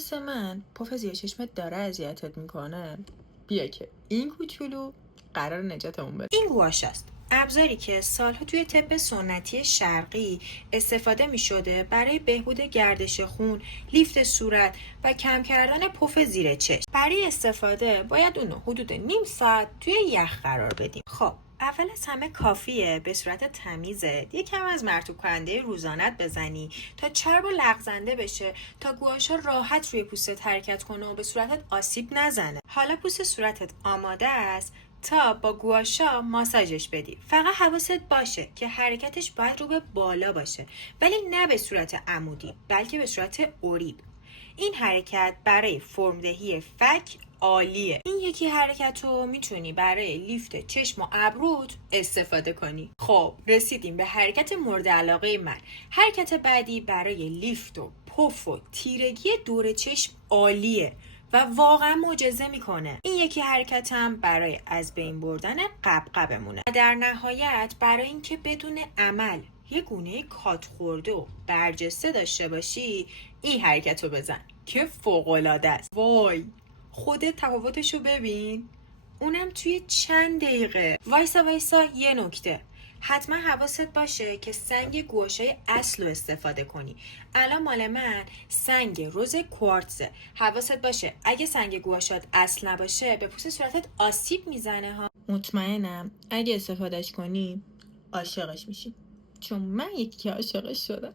مثل من پف زیر چشمت داره اذیتت میکنه، بیا که این کوچولو قرار نجاتمون بده. این گواشاست، ابزاری که سالها توی طب سنتی شرقی استفاده می شده برای بهبود گردش خون، لیفت صورت و کم کردن پف زیر چشم. برای استفاده باید اونو حدود نیم ساعت توی یخ قرار بدیم. خب اول از همه کافیه به صورت تمیزه یکم از مرطوب کننده روزانت بزنی تا چرب و لغزنده بشه تا گواشا راحت روی پوستت حرکت کنه و به صورتت آسیب نزنه. حالا پوست صورتت آماده است تا با گواشا ماساژش بدی. فقط حواست باشه که حرکتش باید رو به بالا باشه، ولی نه به صورت عمودی بلکه به صورت اوریب. این حرکت برای فرمدهی فک عالیه. این یکی حرکت رو میتونی برای لیفت چشم و ابروت استفاده کنی. خب رسیدیم به حرکت مورد علاقه من. حرکت بعدی برای لیفت و پف و تیرگی دور چشم عالیه و واقعا معجزه میکنه. این یکی حرکت هم برای از بین بردن قبقبمونه. و در نهایت برای اینکه بدون عمل یه گونه کات خورده و برجسته داشته باشی، این حرکت رو بزن که فوق‌العاده است. وای خودت تفاوتشو ببین، اونم توی چند دقیقه. وایسا یه نکته، حتما حواست باشه که سنگ گواشای اصل رو استفاده کنی. الان مال من سنگ رز کوارتزه. حواست باشه اگه سنگ گواشات اصل نباشه به پوست صورتت آسیب میزنه ها. مطمئنم اگه استفادهش کنی عاشقش میشی، چون من یکی عاشقش شدم.